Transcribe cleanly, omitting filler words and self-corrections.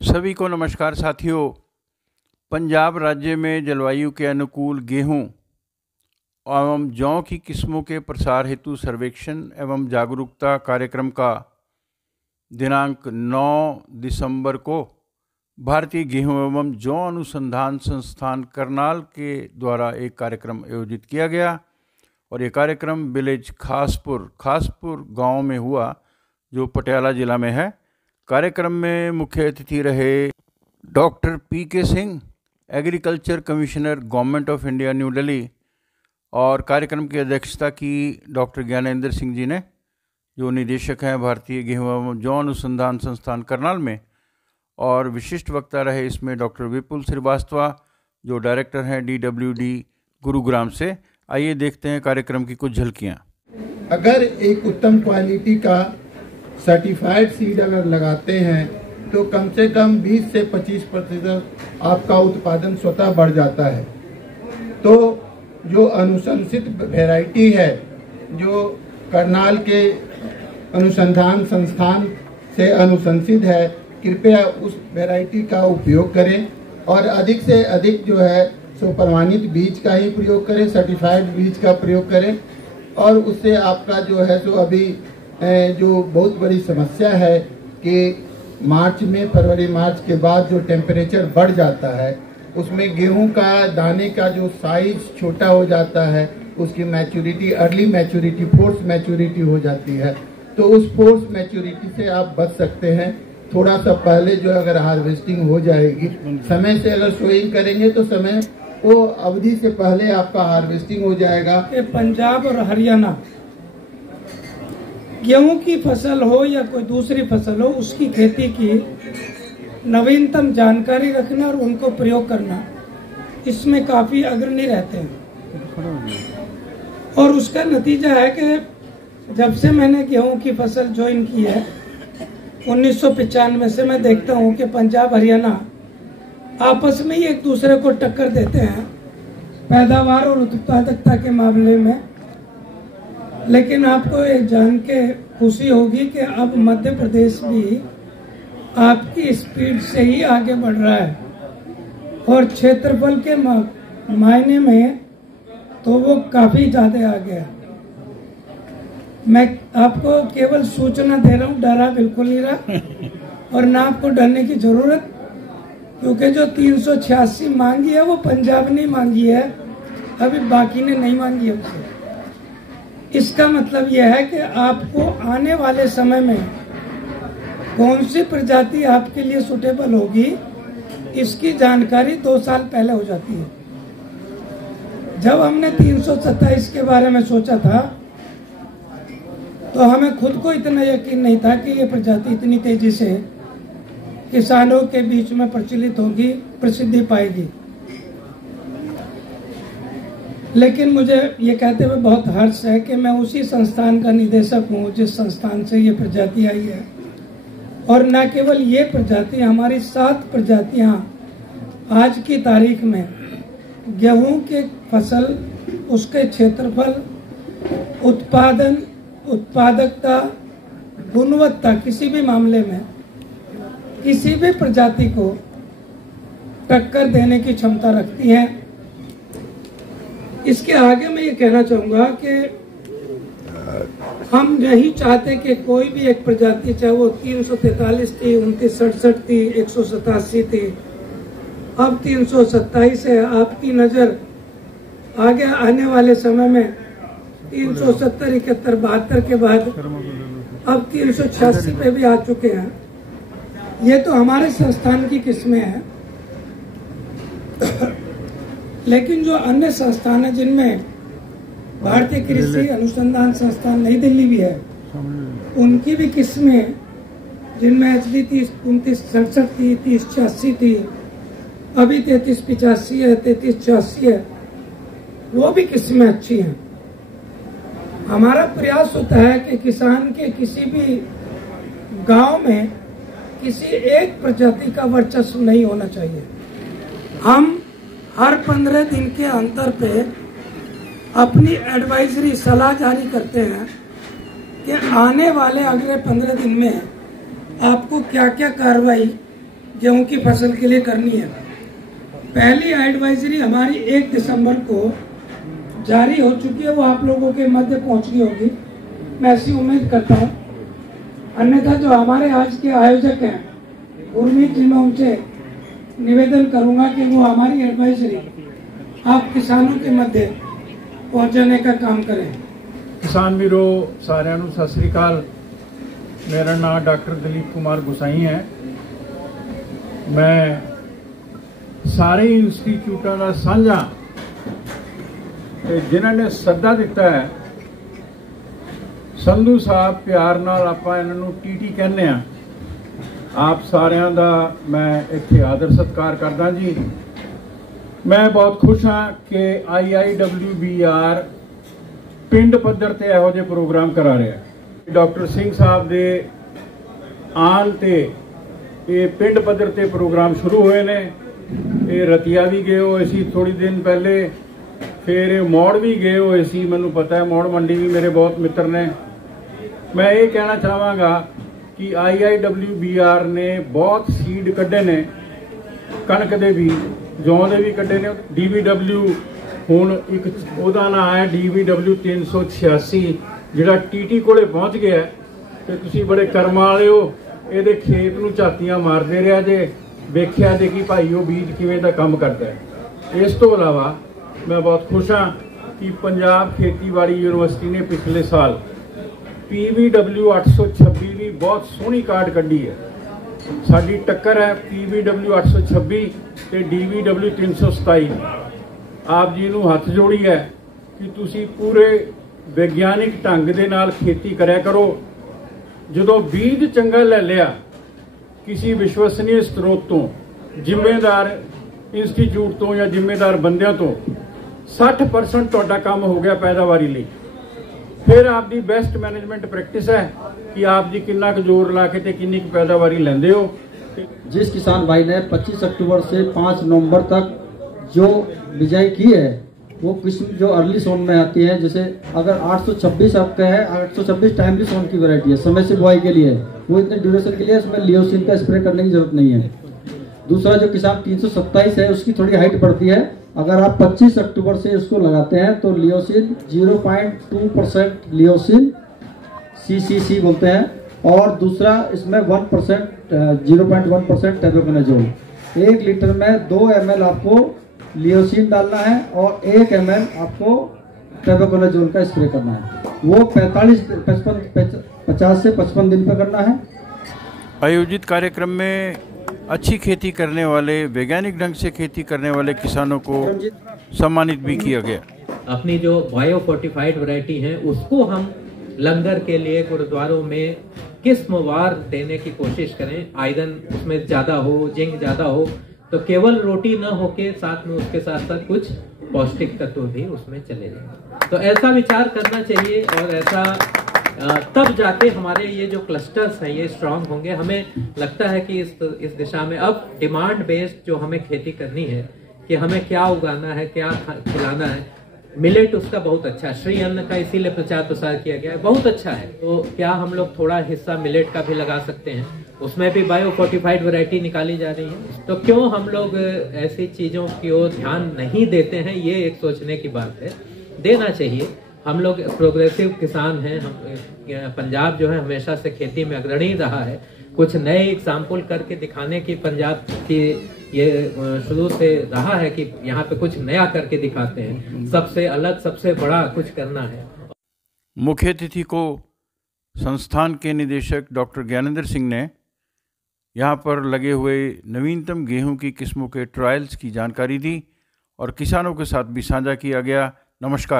सभी को नमस्कार साथियों। पंजाब राज्य में जलवायु के अनुकूल गेहूं एवं जौ की किस्मों के प्रसार हेतु सर्वेक्षण एवं जागरूकता कार्यक्रम का दिनांक 9 दिसंबर को भारतीय गेहूं एवं जौ अनुसंधान संस्थान करनाल के द्वारा एक कार्यक्रम आयोजित किया गया और ये कार्यक्रम विलेज खासपुर गांव में हुआ, जो पटियाला जिला में है। कार्यक्रम में मुख्य अतिथि रहे doctor PK. Singh, agriculture commissioner government of India new Delhi, और कार्यक्रम की अध्यक्षता की डॉक्टर ज्ञानेंद्र सिंह जी ने, जो निदेशक हैं भारतीय गेहूं एवं जौ अनुसंधान संस्थान करनाल में। और विशिष्ट वक्ता रहे इसमें डॉक्टर विपुल श्रीवास्तव, जो डायरेक्टर हैं DWD गुरुग्राम से। आइए देखते हैं कार्यक्रम की कुछ झलकियाँ। अगर एक उत्तम क्वालिटी का सर्टिफाइड सीड अगर लगाते हैं तो कम से कम 20 से 25% आपका उत्पादन स्वतः बढ़ जाता है। तो जो अनुशंसित वैरायटी है, जो करनाल के अनुसंधान संस्थान से अनुशंसित है, कृपया उस वैरायटी का उपयोग करें और अधिक से अधिक जो है सो प्रमाणित बीज का ही प्रयोग करें, सर्टिफाइड बीज का प्रयोग करें। और उससे आपका जो है सो अभी जो बहुत बड़ी समस्या है कि फरवरी मार्च के बाद जो टेम्परेचर बढ़ जाता है, उसमें गेहूं का दाने का जो साइज छोटा हो जाता है, उसकी maturity, early maturity, force maturity हो जाती है। तो उस फोर्स मैच्योरिटी से आप बच सकते हैं। थोड़ा सा पहले जो अगर हार्वेस्टिंग हो जाएगी, समय से अगर सोइंग करेंगे तो समय वो अवधि से पहले आपका हार्वेस्टिंग हो जाएगा। पंजाब और हरियाणा गेहूं की फसल हो या कोई दूसरी फसल हो, उसकी खेती की नवीनतम जानकारी रखना और उनको प्रयोग करना, इसमें काफी अग्रणी रहते हैं। और उसका नतीजा है कि जब से मैंने गेहूं की फसल ज्वाइन की है 1995 से, मैं देखता हूं कि पंजाब हरियाणा आपस में ही एक दूसरे को टक्कर देते हैं पैदावार और उत्पादकता के मामले में। लेकिन आपको ये जान के खुशी होगी कि अब मध्य प्रदेश भी आपकी स्पीड से ही आगे बढ़ रहा है, और क्षेत्रफल के मायने में तो वो काफी ज्यादा आगे है। मैं आपको केवल सूचना दे रहा हूँ, डरा बिल्कुल नहीं रहा और ना आपको डरने की जरूरत, क्योंकि जो 386 मांगी है वो पंजाब ने मांगी है, अभी बाकी ने नहीं मांगी है उसे। इसका मतलब यह है कि आपको आने वाले समय में कौन सी प्रजाति आपके लिए सुटेबल होगी, इसकी जानकारी 2 साल पहले हो जाती है। जब हमने 327 के बारे में सोचा था तो हमें खुद को इतना यकीन नहीं था कि ये प्रजाति इतनी तेजी से किसानों के बीच में प्रचलित होगी, प्रसिद्धि पाएगी। लेकिन मुझे ये कहते हुए बहुत हर्ष है कि मैं उसी संस्थान का निदेशक हूँ जिस संस्थान से ये प्रजाति आई है। और न केवल ये प्रजाति, हमारी 7 प्रजातियाँ आज की तारीख में गेहूं के फसल, उसके क्षेत्रफल, उत्पादन, उत्पादकता, गुणवत्ता, किसी भी मामले में किसी भी प्रजाति को टक्कर देने की क्षमता रखती हैं। इसके आगे मैं ये कहना चाहूंगा कि हम नहीं चाहते कि कोई भी एक प्रजाति, चाहे वो 343 थी, 2967 थी, 187 थी, अब 327 है। आपकी नजर आगे आने वाले समय में 370, 71, 72 के बाद अब 386 पे भी आ चुके हैं। ये तो हमारे संस्थान की किस्में हैं। लेकिन जो अन्य संस्थान है, जिनमें भारतीय कृषि अनुसंधान संस्थान नई दिल्ली भी है, उनकी भी किस्में, जिनमें HD 2967 थी, 3086 थी, अभी 3385 है, 3386 है, वो भी किस्में अच्छी हैं। हमारा प्रयास होता है कि किसान के किसी भी गांव में किसी एक प्रजाति का वर्चस्व नहीं होना चाहिए। हम हर 15 दिन के अंतर पे अपनी एडवाइजरी, सलाह जारी करते हैं कि आने वाले अगले 15 दिन में आपको क्या क्या कार्रवाई गेहूं की फसल के लिए करनी है। पहली एडवाइजरी हमारी 1 दिसंबर को जारी हो चुकी है, वो आप लोगों के मध्य पहुंच गई होगी, मैं ऐसी उम्मीद करता हूं। अन्यथा जो हमारे आज के आयोजक हैं गुरमीत जी, मैं उनसे निवेदन करूंगा कि वो हमारी एडवाइजरी आप किसानों के मध्य पहुंचाने का काम करें। किसान वीरो सारिਆਂ ਨੂੰ ਸਤਿ ਸ੍ਰੀ ਅਕਾਲ। मेरा नाम डॉक्टर दलीप कुमार गुसाई है। मैं सारे इंस्टीट्यूटा का साझा जिन्होंने सद्दा दिता है, संधू साहब प्यार नाल आपां इन्हां नूं टीटी कहने आ, आप सारिਆਂ ਦਾ मैं इत्थे आदर सत्कार करदा जी। मैं बहुत खुश हाँ कि IIWBR पिंड पद्धर ते इहो जिहे प्रोग्राम करा रहा है। डॉक्टर सिंह साहब दे आन ते ये पिंड पद्धर ते प्रोग्राम शुरू हुए ने। ये रतिया भी गए हुए सी थोड़ी दिन पहले, फिर मौड़ भी गए हुए सी, मैनू पता है मौड़ मंडी भी मेरे बहुत मित्र ने। मैं ये कहना चाहांगा कि IIWBR ने बहुत सीड कड्ढे ने, कणक दे भी, जौ दे भी कड्ढे ने। DBW हुण एक उहदा नाम है DBW 386 ਜਿਹੜਾ टीटी कोले पहुँच गया तो तुसी बड़े कर्मां वाले हो। ये खेत नूं झातियां मारदे रहा जे, वेख्या जे कि भाई वो बीज किवें दा काम करता है। इस तो अलावा मैं बहुत खुश हाँ कि पंजाब खेतीबाड़ी यूनिवर्सिटी ने पिछले साल PVW 826 भी बहुत सोहनी कार्ड कड्ढी है। साडी टक्कर है PVW 826 ते DBW 327। आप जी नूं हथ जोड़ी है कि तुसी पूरे विग्यानिक ढंग दे नाल खेती करया करो। जो बीज चंगा ले लिया किसी विश्वसनीय स्रोत तो, जिम्मेदार इंस्टीट्यूट तो या जिम्मेदार बंदियां तो 60% तुहाडा काम हो गया पैदावारी लिए। फिर आपकी बेस्ट मैनेजमेंट प्रैक्टिस है कि आप जी कितना क जोर ला के ते कितनी पैदावारी लेंदे हो। जिस किसान भाई ने 25 अक्टूबर से 5 नवंबर तक जो बिजाई की है वो किस्म जो अर्ली सोन में आती है, जैसे अगर 826 आपका है, 826 टाइमली सोन की वैरायटी है, समय से बुआई के लिए, वो इतने ड्यूरेशन के लिए उसमें लियोसिन का स्प्रे करने की जरूरत नहीं है। दूसरा जो किसान 327 है उसकी थोड़ी हाइट बढ़ती है, अगर आप 25 अक्टूबर से उसको लगाते हैं तो लियोसिन 0.2% लियोसिन CCC बोलते हैं, और दूसरा इसमें 1% 0.1% टेबुकोनाजोल। 1 लीटर में 2 ml आपको लियोसिन डालना है और 1 ml आपको टेबुकोनाजोल का स्प्रे करना है। वो 50 से 55 दिन पे करना है। आयोजित कार्यक्रम में अच्छी खेती करने वाले, वैज्ञानिक ढंग से खेती करने वाले किसानों को सम्मानित भी किया गया। अपनी जो बायो फोर्टिफाइड वैरायटी है उसको हम लंगर के लिए गुरुद्वारों में किस्मवार देने की कोशिश करें। आयरन उसमें ज्यादा हो, जिंक ज्यादा हो, तो केवल रोटी न होके साथ में उसके साथ साथ कुछ पौष्टिक तत्व भी उसमें चले जाए। तो ऐसा विचार करना चाहिए और ऐसा तब जाके हमारे ये जो क्लस्टर्स हैं ये स्ट्रांग होंगे। हमें लगता है कि इस दिशा में अब डिमांड बेस्ड जो हमें खेती करनी है कि हमें क्या उगाना है, क्या खिलाना है। मिलेट उसका बहुत अच्छा, श्री अन्न का इसीलिए प्रचार प्रसार किया गया है, बहुत अच्छा है। तो क्या हम लोग थोड़ा हिस्सा मिलेट का भी लगा सकते हैं, उसमें भी बायो फोर्टिफाइड वैरायटी निकाली जा रही है। तो क्यों हम लोग ऐसी चीजों की ओर ध्यान नहीं देते हैं, ये एक सोचने की बात है, देना चाहिए। हम लोग प्रोग्रेसिव किसान हैं, हम पंजाब जो है हमेशा से खेती में अग्रणी रहा है। कुछ नए एग्जाम्पल करके दिखाने की पंजाब की ये शुरू से रहा है कि यहाँ पे कुछ नया करके दिखाते हैं, सबसे अलग सबसे बड़ा कुछ करना है। मुख्य अतिथि को संस्थान के निदेशक डॉक्टर ज्ञानेंद्र सिंह ने यहाँ पर लगे हुए नवीनतम गेहूं की किस्मों के ट्रायल्स की जानकारी दी और किसानों के साथ भी साझा किया गया। नमस्कार।